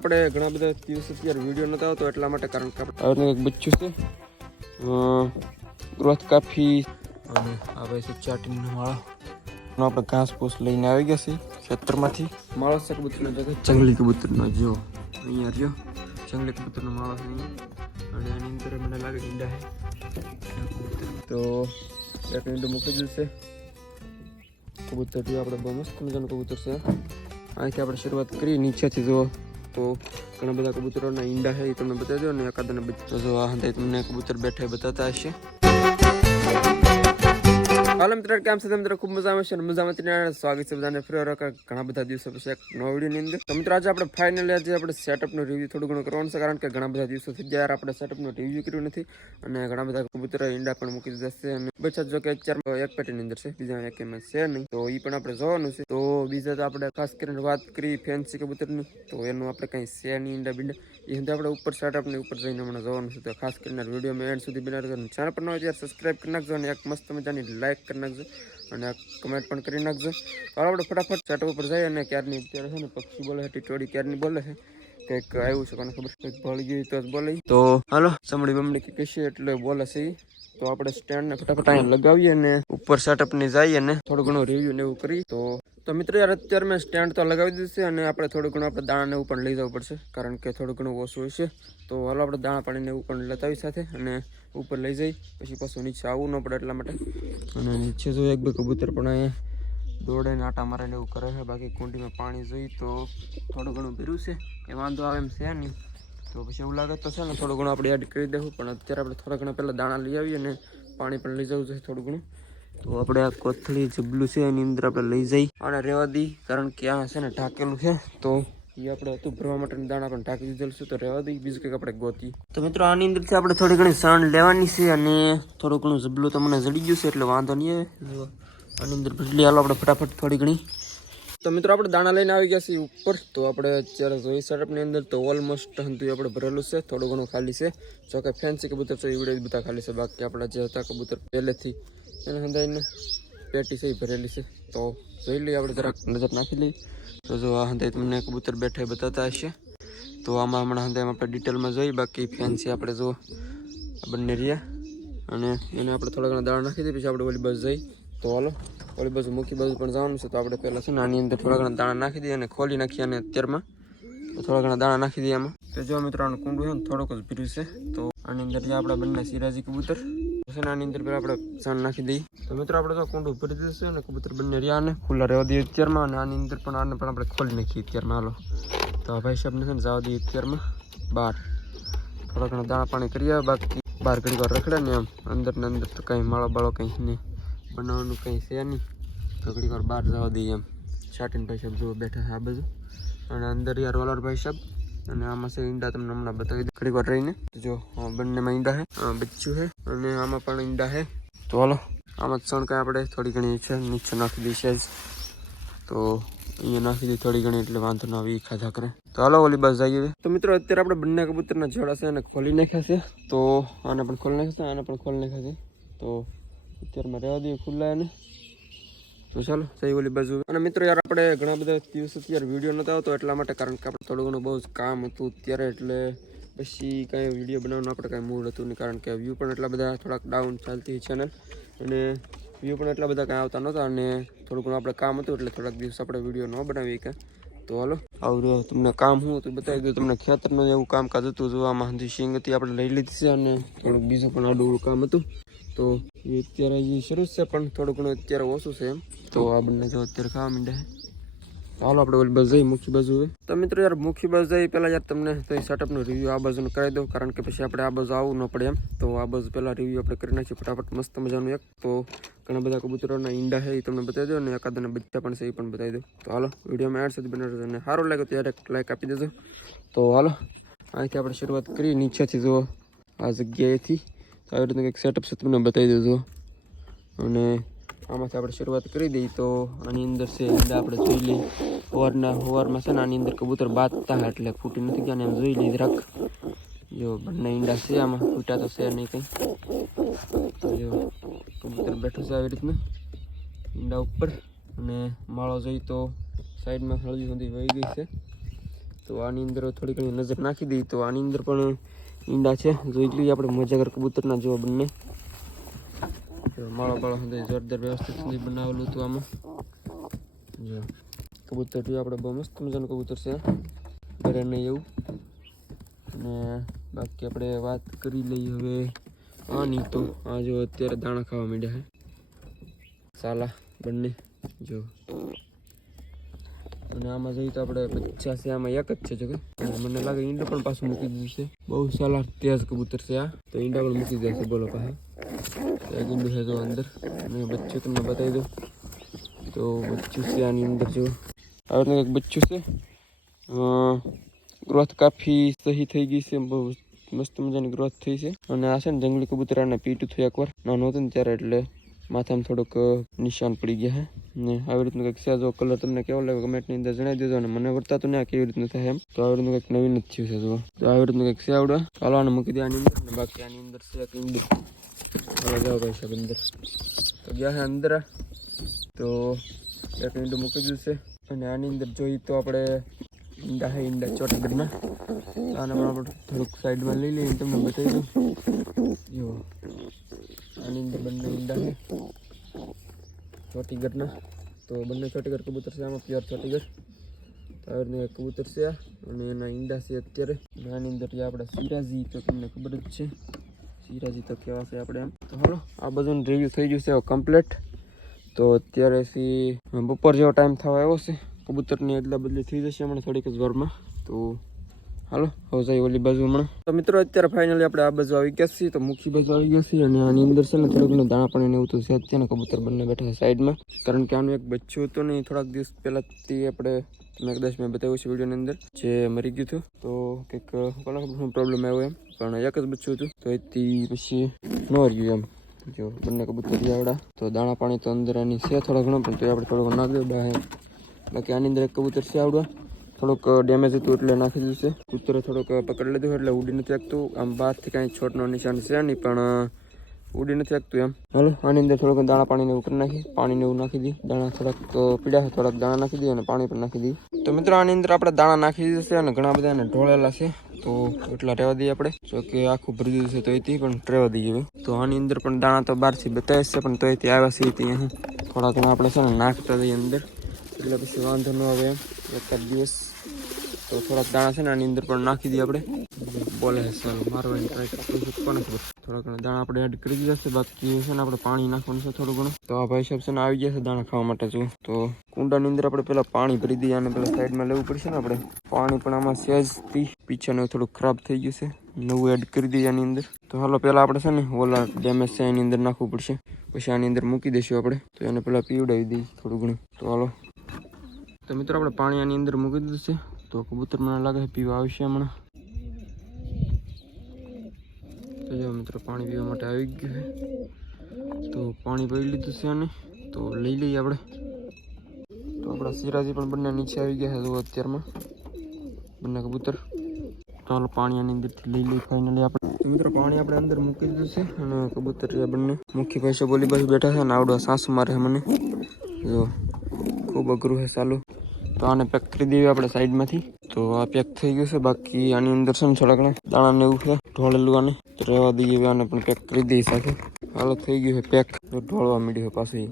આપણે ઘણા બધા દિવસ અત્યારે વિડીયો નતા આવતો એટલા માટે, કારણ કે આપણે એક બચ્ચું છે ગ્રોથ કાફી અને આ ભાઈ છે ચાટીનો માળો. આપણે ઘાસ પૂસ લઈને આવી ગયા છીએ ખેતરમાંથી. માળો છે કબૂતરનો જગત જંગલી કબૂતરનો. જો અહીંયા રહ્યો જંગલી કબૂતરનો માળો છે અહીંયા, અને એની અંદર મને લાગે ઈંડા છે. તો એક ઈંડું મૂકી દીધું છે. કબૂતર જો આપણે બહુ મસ્ત મજાનું કબૂતર છે. અહીંથી આપણે શરૂઆત કરી નીચેથી. જો તો ઘણા બધા કબૂતરોના ઈંડા છે એ તમને બતાવી દો, અને એકાદના બચ્ચા જો આ હંધાઈ તમને કબૂતર બેઠા બતાતા હશે. હાલો મિત્રો, કેમ છે મિત્રો? ખૂબ મજા આવે છે અને મજામાં સ્વાગત છે બધાને ફ્રી ઘણા બધા દિવસો પછી એક નવા વિડીયોની અંદર. તો મિત્રો આજે આપણે ફાઇનલી આજે આપણે સેટઅપનો રિવ્યુ થોડું ઘણું કરવાનું છે, કારણ કે ઘણા બધા દિવસોથી જ્યારે આપણે સેટઅપનો રિવ્યુ કર્યું નથી, અને ઘણા બધા કબૂતર ઈંડા પણ મૂકી દીધા છે, અને બચ્ચા જો કે અત્યારે એક પેટીની અંદર છે, બીજા એક એમાં છે નહીં, તો એ પણ આપણે જોવાનું છે. તો બીજા તો આપણે ખાસ કરીને વાત કરી ફેન્સી કબૂતરની, તો એનું આપણે કંઈ છે નહીં ઈંડા બીંડા, એ અંદર આપણે ઉપર સેટઅપની ઉપર જઈને હમણાં જોવાનું છે. તો ખાસ કરીને વિડીયોમાં એન્ડ સુધી બનાવી દો. ચેનલ પર ન હોય ત્યારે સબસ્ક્રાઈબ કરી નાખજો, અને એક મસ્ત મજાની લાઈક કરી નાખજો, અને કમેન્ટ પણ કરી નાખજો. તો આપણે ફટાફટ સેટઅપ ઉપર જઈએ. અને ક્યારની અત્યારે છે ને પક્ષી બોલે છે, ટીટોડી ક્યારની બોલે છે, કંઈક આવ્યું છે કોને ખબર, કંઈક ભળી ગયું તો જ બોલે. તો હાલો સમડી બમડી કે કહીએ એટલે બોલે છે. તો આપણે સ્ટેન્ડને ફટાફટ અહીંયા લગાવીએ અને ઉપર સેટઅપની જઈએ અને થોડું ઘણું રિવ્યુ ને એવું કરી. તો મિત્રો યાર અત્યારે મેં સ્ટેન્ડ તો લગાવી દીધું છે, અને આપણે થોડું ઘણું આપણે દાણા ને એવું પણ લઈ જવું પડશે, કારણ કે થોડું ઘણું ઓછું હશે. તો હાલો આપણે દાણા પાણીને એવું પણ લેતા આવી સાથે, અને ઉપર લઈ જઈ પછી પાછું નીચે આવવું ન પડે એટલા માટે. અને નીચે જો એક બે કબૂતર પણ અહીંયા દોડે ને આટા મારે ને એવું કરે છે. બાકી કુંડીમાં પાણી જોઈ તો થોડું ઘણું ભર્યું છે, એ વાંધો આવે એમ છે નહીં. તો પછી એવું લાગે તો છે ને થોડું ઘણું આપણે એડ કરી દેવું, પણ અત્યારે આપણે થોડા ઘણા પહેલાં દાણા લઈ આવીએ અને પાણી પણ લઈ જવું જોઈએ થોડું ઘણું. તો આપણે આ કોથળી જબલું છે એની અંદર આપણે લઈ જઈ અને રહેવા દઈ, કારણ કે આ છે ને ઢાકેલું છે. તો એ આપણે હતું ભરવા માટેના દાણા પણ ઢાંકી દીધેલું છે, તો રહેવા દઈ, બીજું કંઈક આપણે ગોતી. તો મિત્રો આની અંદરથી આપણે થોડી ઘણી સાણ લેવાની છે, અને થોડું ઘણું જબલું તો મને જડી ગયું છે એટલે વાંધો નહીં આવે. આની અંદર ભરી હાલો આપણે ફટાફટ થોડી ઘણી. તો મિત્રો આપણે દાણા લઈને આવી ગયા છીએ ઉપર. તો આપણે અત્યારે જોઈ સેટઅપની અંદર તો ઓલમોસ્ટ હંતું આપણે ભરેલું છે, થોડું ઘણું ખાલી છે. જો કે ફેન્સી કબૂતર છે એ વિડીયો બધા ખાલી છે, બાકી આપણા જે હતા કબૂતર પહેલેથી એને હંધાઈને પેટી છે એ ભરેલી છે. તો જોઈ લઈએ આપણે જરાક નજર નાખી લઈએ. તો જો આ હંધાઈ તમને કબૂતર બેઠા બતાતા હશે. તો આમાં હમણાં હંધાઈમાં આપણે ડિટેલમાં જોઈ, બાકી ફેન્સી આપણે જો બંને રહ્યા, અને એને આપણે થોડા ઘણા દાણા નાખી દઈએ, પછી આપણે ઓલી બસ જઈ. તો હાલો ઓલી બાજુ મુખી બાજુ પણ જવાનું છે. તો આપણે પહેલાં છે ને આની અંદર થોડા ઘણા દાણા નાખી દઈએ અને ખોલી નાખીએ, અને અત્યારમાં થોડા ઘણા દાણા નાખી દઈએ આમાં. તો જો મિત્રો આનું કુંડું છે ને થોડુંક જ ભર્યું છે. તો આની અંદર જે આપણા બંને સિરાજી કબૂતર છે ને આની અંદર પહેલાં આપણે સાણ નાખી દઈએ. તો મિત્રો આપણે તો કુંડું ભરી દીધું છે, અને કબૂતર બંને રહ્યા ને ખુલ્લા રહેવા દઈએ અત્યારમાં, અને આની અંદર પણ આને પણ આપણે ખોલી નાખીએ અત્યારમાં. હાલો તો આ ભાઈ સાહેબને છે ને જવા દઈએ અત્યારમાં બહાર, થોડા ઘણા દાણા પાણી કરી આવે, બાકી બહાર ઘડી વાર રખડે ને એમ અંદર ને અંદર તો કંઈ માળો બાળો કંઈ નહીં બનાવવાનું કંઈ છે નહીં, તો ઘડી વાર બહાર જવા દઈએ એમ. શાટીન ભાઈ સાહેબ જો બેઠા છે આ બાજુ, અને અંદર યાર રોલર ભાઈ સાહેબ, અને આમાં છે ઈંડા તમને હમણાં બતાવી દઉં ઘડી વાર રહીને. જો બંનેમાં ઈંડા છે, બચ્ચું છે, અને આમાં પણ ઈંડા છે. તો હાલો આમાં સણ કાંઈ આપણે થોડી ઘણી છે નીચે નાખી દઈએ જ. તો અહીંયા નાખી દઈએ થોડી ઘણી એટલે વાંધો ના આવે, ખાધા કરે. તો હાલો ઓલી બસ જઈએ. તો મિત્રો અત્યારે આપણે બંને કબૂતરના જોડા છે અને ખોલી નાખ્યા છે. તો આને પણ ખોલી નાખ્યા છે, આને પણ ખોલી નાખ્યા છે. તો અત્યારમાં રહેવા દઈએ ખુલ્લા એને. તો ચાલો જઈ ઓલી બાજુ. અને મિત્રો યાર આપણે ઘણા બધા દિવસ અત્યારે વિડીયો નહોતા આવતો એટલા માટે, કારણ કે આપણે થોડું ઘણું બહુ જ કામ હતું અત્યારે, એટલે પછી કાંઈ વિડીયો બનાવવાનું આપણે કાંઈ મૂડ હતું નહીં, કારણ કે વ્યૂ પણ એટલા બધા થોડાક ડાઉન ચાલતી ચેનલ, અને વ્યૂ પણ એટલા બધા કાંઈ આવતા નહોતા, અને થોડું ઘણું આપણે કામ હતું એટલે થોડાક દિવસ આપણે વિડીયો ન બનાવીએ કાં. તો હાલો આવું તમને કામ શું હતું બતાવી દઉં. તમને ખેતરનું એવું કામકાજ હતું, જો આમાં હંધી સિંગ હતી આપણે લઈ લીધી છે, અને થોડુંક બીજું પણ આડું કામ હતું. તો એ અત્યારે હજી શરૂ છે, પણ થોડું ઘણું અત્યારે ઓછું છે એમ. તો આ બંને જો અત્યારે ખાવા માંડ્યા છે. હાલો આપણે ઓલી બાજુ જઈએ મુખી બાજુ હવે. તો મિત્રો યાર મુખી બાજુ જઈએ પહેલાં યાર તમને તો સેટઅપનો રિવ્યૂ આ બાજુનું કરાવી દઉં, કારણ કે પછી આપણે આ બાજુ આવવું ન પડે એમ. તો આ બાજુ પહેલાં રિવ્યૂ આપણે કરી નાખીએ ફટાફટ મસ્ત મજાનું એક. તો ઘણા બધા કબૂતરોના ઈંડા છે એ તમને બતાવી દો, અને એકાદના બચ્ચા પણ છે એ પણ બતાવી દો. તો હાલો વિડીયોમાં એડ સુધી બનાવજો, અને સારું લાગે તો યાર એક લાઈક આપી દેજો. તો હાલો અહીંથી આપણે શરૂઆત કરીએ નીચેથી. જો આ જગ્યાએથી તો આવી રીતનું કંઈક સેટઅપ છે તમને બતાવી દેજો, અને આમાંથી આપણે શરૂઆત કરી દઈએ. તો આની અંદર છે ઈંડા આપણે જોઈ લઈએ. સવારમાં છે ને આની અંદર કબૂતર બાંધતા હોય એટલે ફૂટી નથી ગયા ને એમ જોઈ લઈએ જરાક. જો બંને ઈંડા છે આમાં, ફૂટા તો છે નહીં કંઈ. જો કબૂતર બેઠું છે આવી રીતના ઈંડા ઉપર, અને માળો જોઈ તો સાઈડમાં હળદી સુધી વહી ગઈ છે. તો તો આની અંદર થોડી ઘણી નજર નાખી દઈએ તો આની અંદર પણ ઈંડા છે. જોઈ લઈએ આપણે મોજાગર કબૂતરના જો બંને માળો બાળો જોરદાર વ્યવસ્થિત બનાવેલું હતું આમાં. જો કબૂતર જોયું આપણે બહુ મસ્ત મજાનું કબૂતર છે, ઘરે નહીં એવું. અને બાકી આપણે વાત કરી લઈએ હવે આની. તો આ જો અત્યારે દાણા ખાવા માંડ્યા છે સાલા બંને જો. અને આમાં જોઈએ તો આપણે 50 છે, આમાં એક જ છે જો કે મને લાગે ઈંડા પણ પાછું મૂકી દીધું છે. બહુ સાલા તેજ કબૂતર છે આ, તો ઈંડા પણ મૂકી દેશે બોલો પાસે. એક ઈંડું છે જો અંદર, અને બચ્ચું તમને બતાવી દઉં તો બચ્ચું છે આની અંદર જો આવી રીતનું એક બચ્ચું છે. ગ્રોથ કાફી સહી થઈ ગઈ છે, બહુ મસ્ત મજાની ગ્રોથ થઈ છે. અને આ છે ને જંગલી કબૂતર આને પીટું થયું એકવાર નાનું હતું ને ત્યારે, એટલે માથામાં થોડુંક નિશાન પડી ગયા છે. ને આવી રીતનું કંઈક છે. જો કલર તમને કેવો લાગે કમેન્ટની અંદર જણાવી દેજો. અને મને વર્તાતું ને કેવી રીતનું થાય એમ, તો આવી રીતનું કંઈક નવીન જ થયું છે. જો તો આવી રીતનું કંઈક છે આવડે કાલવાને મૂકી દે આની અંદર. ને બાકી આની અંદર છે એક ઈંડું. હવે જાઓ ભાઈ સાહેબ અંદર તો ગયા છે અંદર. તો એક ઈંડું મૂકી દીધું છે. અને આની અંદર જોઈએ તો આપણે ઈંડા છે, ઈંડા ચોટીગઢના. આને પણ આપણે થોડુંક સાઈડમાં લઈ લઈએ, તમને બતાવી દઉં. જો આની અંદર બંને ઈંડા છે ચોટીગઢના. તો બંને ચોટીગઢ કબૂતર છે, આમાં પ્યોર ચોટીગઢ. તો આવી એક કબૂતર છે અને એના ઈંડા છે અત્યારે. આની અંદર જે આપણે સિરાજી, તો તમને ખબર જ છે સિરાજી તો કેવા છે આપણે એમ. તો હાલો આ બધું રિવ્યૂ થઈ ગયું છે હવે કમ્પ્લીટ. તો અત્યારે બપોર જેવો ટાઈમ થવા આવ્યો છે. કબૂતરની એટલે બદલી થઈ જશે હમણાં થોડીક જ વારમાં. તો હાલો હવે જઈએ ઓલી બાજુ હમણાં. તો મિત્રો અત્યારે ફાઇનલી આપણે આ બાજુ આવી ગયા છીએ, તો મુખી બાજુ આવી ગયા છીએ. અને આની અંદર છે ને થોડું ઘણું દાણા પાણી એવું તો છે જ. ત્યાં કબૂતર બંને બેઠા છે સાઈડમાં, કારણ કે આનું એક બચ્ચું હતું ને થોડાક દિવસ પહેલાંથી આપણે તમને કદાચ મેં બતાવ્યું છે વિડીયોની અંદર, જે મરી ગયું હતું. તો કંઈક કોના ખબર શું પ્રોબ્લેમ આવ્યો એમ, પણ એક જ બચ્ચું હતું તો એથી પછી ન રહ્યું એમ. જો બંને કબૂતર આવડા. તો દાણા પાણી તો અંદર આની છે થોડા ઘણો, પણ તો આપણે થોડુંક નાખી દઉં હે. બાકી આની અંદર એક કબૂતર છે આવડવા, થોડુંક ડેમેજ હતું એટલે નાખી દીધું છે. કૂતરે થોડુંક પકડી લીધું એટલે ઉડી નથી શકતું. આમ બહારથી કાંઈ છોટનો નિશાન છે નહીં, પણ ઉડી નથી શકતું એમ. હાલો આની અંદર થોડુંક દાણા પાણીને એવું કરી નાખી, પાણીને એવું નાખી દઈએ. દાણા થોડાક પીડા છે, થોડાક દાણા નાખી દઈએ અને પાણી પણ નાખી દઈએ. તો મિત્રો આની અંદર આપણે દાણા નાખી દીધા છે અને ઘણા બધા એને ઢોળેલા છે, તો એટલા રહેવા દઈએ આપણે. જો કે આખું ભરી દીધું છે તો એથી પણ રહેવા દઈએ હવે. તો આની અંદર પણ દાણા તો બહારથી બતાવે છે, પણ તો એથી આવ્યા છે એથી અહીં થોડા ઘણા આપણે છે ને નાખતા દઈએ અંદર, એટલે પછી વાંધો ન આવે એમ. એકાદ દિવસ તો થોડાક દાણા છે ને આની અંદર પણ નાખી દઈએ આપણે. બોલે ચાલો મારવાની ટ્રાય કરતું છે, કોને ખબર. થોડા ઘણા દાણા આપણે એડ કરી દીધા છે. બાકી છે ને આપણે પાણી નાખવાનું છે થોડું ઘણું. તો આ ભાઈ સાહેબ છે ને આવી ગયા છે દાણા ખાવા માટે. જો તો કુંડાની અંદર આપણે પેલા પાણી ભરી દઈએ અને પેલા સાઈડમાં લેવું પડશે ને આપણે. પાણી પણ આમાં સહેજથી પીછાનું થોડુંક ખરાબ થઈ ગયું છે, નવું એડ કરી દઈએ આની અંદર. તો હાલો પેલા આપણે છે ને ઓલા ડેમેજ છે એની અંદર નાખવું પડશે, પછી આની અંદર મૂકી દઈશું આપણે. તો એને પેલા પીવડાવી દઈએ થોડું ઘણું. તો હાલો તો મિત્રો આપણે પાણી આની અંદર મૂકી દીધું છે. તો કબૂતર મને લાગે છે પીવા આવશે હમણાં. તો જો મિત્રો પાણી પીવા માટે આવી ગયું છે. તો પાણી પી લીધું છે અને તો લઈ લઈએ આપણે. તો આપણા સિરાજી પણ બંને નીચે આવી ગયા છે. તો અત્યારમાં બંને કબૂતર. તો હાલો પાણી આની અંદરથી લઈ લઈએ ફાઇનલી આપણે. તો મિત્રો પાણી આપણે અંદર મૂકી દીધું છે અને કબૂતર બંને મુખ્ય પૈસા બોલી બાજુ બેઠા છે અને આવડો સાસ મારે છે મને. જો ખૂબ અઘરું છે ચાલુ. તો આને પેક કરી દઈએ આપણે સાઈડમાંથી. તો આ પેક થઈ ગયું છે. બાકી આની અંદર છે ને થોડા ઘણા દાણા ને એવું છે ઢોળેલું, આને તો રહેવા દઈએ. આને પણ પેક કરી દઈએ સાથે. હાલો થઈ ગયું છે પેક. ઢોળવા માંડ્યું છે પાછું.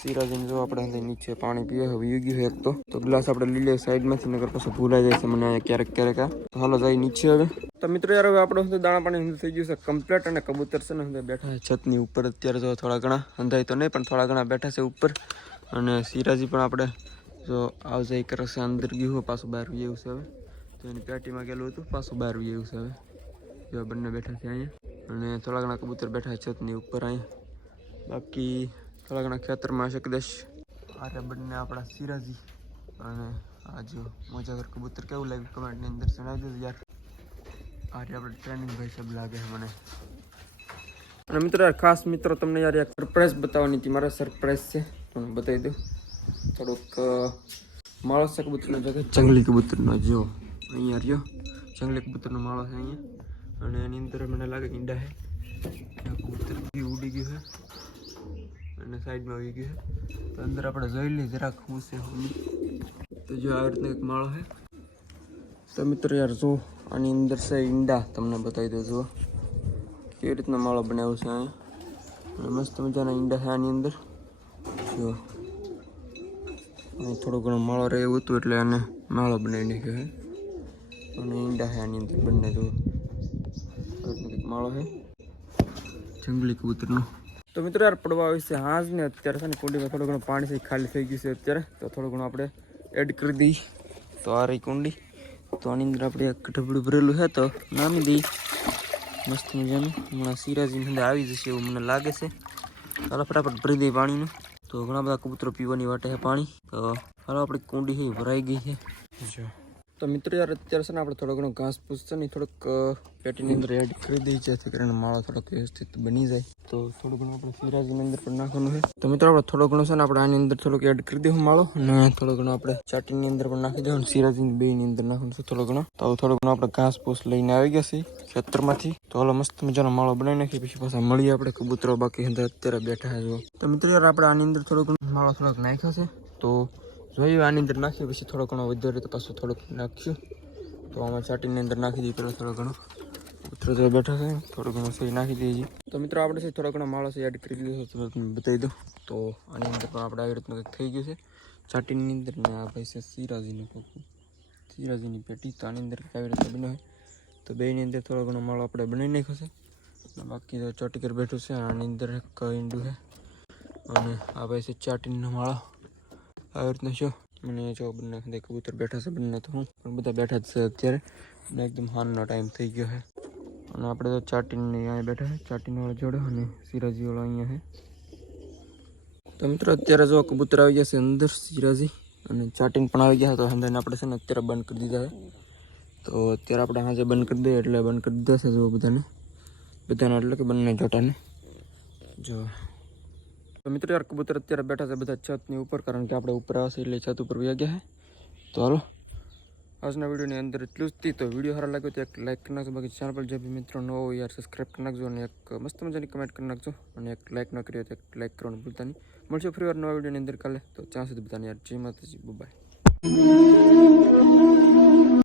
સિરાજીને જો આપણે નીચે પાણી પીવે છે, વી ગયું છે એક તો ગ્લાસ આપણે લઈ લઈએ સાઈડમાંથી, નગર પછી ભૂલાઈ જાય છે મને ક્યારેક ક્યારેક. તો હાલો જાય નીચે હવે. તો મિત્રો યાર હવે આપણે દાણા પાણી થઈ ગયું છે કમ્પ્લીટ. અને કબૂતર છે ને બેઠા છે છતની ઉપર અત્યારે. જો થોડા ઘણા અંધાઈ તો નહીં, પણ થોડા ઘણા બેઠા છે ઉપર. અને સિરાજી પણ આપણે જો આવ જાય કરે છે, અંદર ગયું હોય પાછું બહાર આવ્યું છે હવે. તો એની પેટીમાં ગયેલું હતું, પાછું બહાર આવ્યું છે હવે. જો બંને બેઠા છે અહીંયા. અને થોડા ઘણા કબૂતર બેઠા છે છતની ઉપર અહીંયા. બાકી થોડા ઘણા ખેતરમાં હશે કદાચ. આરે બંને આપણા સિરાજી. અને આ જો મોજાગર કબૂતર કેવું લાગ્યું કમેન્ટની અંદર જણાવી દેજો યાર. આરે આપણે ટ્રેનિંગ ભાઈ સાહેબ લાગે છે મને. અને મિત્રો યાર ખાસ મિત્રો તમને યાર એક સરપ્રાઈઝ બતાવવાની હતી. મારા સરપ્રાઈઝ છે તમને બતાવી દઉં. થોડુંક માળો છે કબૂતરનો, જગત જંગલી કબૂતરનો. જો અહીંયા રહ્યો જંગલી કબૂતરનો માળો છે અહીંયા. અને એની અંદર મને લાગે ઈંડા છે. કબૂતર ઉડી ગયું છે અને સાઈડમાં આવી ગયું છે. તો અંદર આપણે જોઈ લઈએ જરાક શું છે. તો જો આવી રીતનો એક માળો છે. તો મિત્રો યાર જો આની અંદર છે ઈંડા, તમને બતાવી દઉં જુઓ કેવી રીતના માળો બનાવ્યો છે અહીંયા. અને મસ્ત મજાના ઈંડા છે આની અંદર જો. થોડો ઘણો માળો રહે એવું હતું એટલે એને માળો બનાવી નાખ્યો છે. અને ઈંડા છે આની અંદર બંને જો માળો છે જંગલી કબૂતરનો. તો મિત્રો યાર પડવા આવી છે હાજ ને અત્યારે છે ને કુંડીમાં થોડું ઘણું પાણી છે ખાલી થઈ ગયું છે અત્યારે, તો થોડું ઘણું આપણે એડ કરી દઈએ. તો આ રહી કુંડી, તો આની અંદર આપણે એક ઢબડું ભરેલું છે તો નામી દઈએ મસ્ત મજાનું. હમણાં સિરાજી અંદર આવી જશે એવું મને લાગે છે. ચાલો ફટાફટ ભરી દઈએ પાણીનું. તો ઘણા બધા કબૂતરો પીવાની વાટે છે પાણી. તો હાલો આપણી કુંડી છે ભરાઈ ગઈ છે જો. તો મિત્રો યાર અત્યારે છે ને આપણે થોડો ઘણો ઘાસ પૂસ છે ને થોડોક પેટીની અંદર એડ કરી દઈએ જેથી કરીને માળો થોડોક વ્યવસ્થિત બની જાય. તો થોડું ઘણું આપણે સિરાજીની અંદર પણ નાખવાનું છે. તો મિત્રો આપણે થોડો ઘણો છે ને આપણે આની અંદર થોડોક એડ કરી દઈશું માળો, અને થોડો ઘણો આપણે ચાટીની અંદર પણ નાખી દઈશું, સિરાજીની બેની અંદર નાખવાનું છે થોડો ઘણો. તો થોડો ઘણો આપણે ઘાસ પૂસ લઈને આવી ગયા છીએ ખેતરમાંથી. તો હાલો મસ્ત મજાનો માળો બનાવી નાખીએ, પછી પાછા મળીએ આપણે. કબૂતરો બાકી અંદર અત્યારે બેઠા છે જો. તો મિત્રો યાર આપણે આની અંદર થોડો ઘણો માળો થોડોક નાખ્યો છે, તો જોઈએ આની અંદર નાખીએ પછી થોડો ઘણો વધારે તો પાછું થોડુંક નાખ્યું. તો આમાં ચાટીની અંદર નાખી દઈએ પહેલાં થોડો ઘણો. કબૂતરો તો બેઠા છે, થોડો ઘણો સહી નાખી દઈએ. તો મિત્રો આપણે છે થોડો ઘણો માળો છે એડ કરી દીધો છે, તમને બતાવી દઉં. તો આની અંદર પણ આપણે આવી રીતનું કંઈક થઈ ગયું છે ચાટીની અંદર. ને આ ભાઈ છે સિરાજીની પેટી. તો આની અંદર આવી રીતે બને હોય તો બેની અંદર થોડો ઘણો માળો આપણે બનાવી નાખ્યો છે. બાકી તો ચોટીકર બેઠું છે, આની અંદર એક ઈંડું છે. અને આ ભાઈ છે ચાટીનો માળો આવી રીતનો છે. મને જો બંને કબૂતર બેઠા છે, બંને તો હું પણ બધા બેઠા જ છે અત્યારે. અને એકદમ હાનનો ટાઈમ થઈ ગયો છે. અને આપણે તો ચાટીને અહીંયા બેઠા છે, ચાટીનો વાળો જોડે અને સિરાજી વાળો અહીંયા છે. તો મિત્રો અત્યારે જો કબૂતર આવી ગયા છે અંદર, સિરાજી અને ચાટીન પણ આવી ગયા. તો હંદાને આપણે છે ને અત્યારે બંધ કરી દીધા છે. તો અત્યારે આપણે હાજે બંધ કરી દઈએ એટલે બંધ કરી દીધા છે જો બધાને એટલે કે બંને જોટાને જો. તો મિત્રો યાર કબૂતર અત્યારે બેઠા છે બધા છતની ઉપર, કારણ કે આપણે ઉપર આવશે એટલે છત ઉપર વ્યા ગયા છે. તો હાલો આજના વિડીયોની અંદર એટલું જ હતી. તો વિડીયો સારા લાગ્યો તો એક લાઈક કરી નાખજો. બાકી ચેનલ પર જે બી મિત્રો ન હોય યાર સબસ્ક્રાઈબ કરી નાખજો, અને એક મસ્ત મજાની કમેન્ટ કરી નાખજો. અને એક લાઈક ન કર્યો તો એક લાઈક કરવાનું ભૂલતા નહીં. મળશે ફરી વાર નવા વિડીયોની અંદર કાલે. તો ત્યાં સુધી બધાને યાર જય માતાજી, બાય.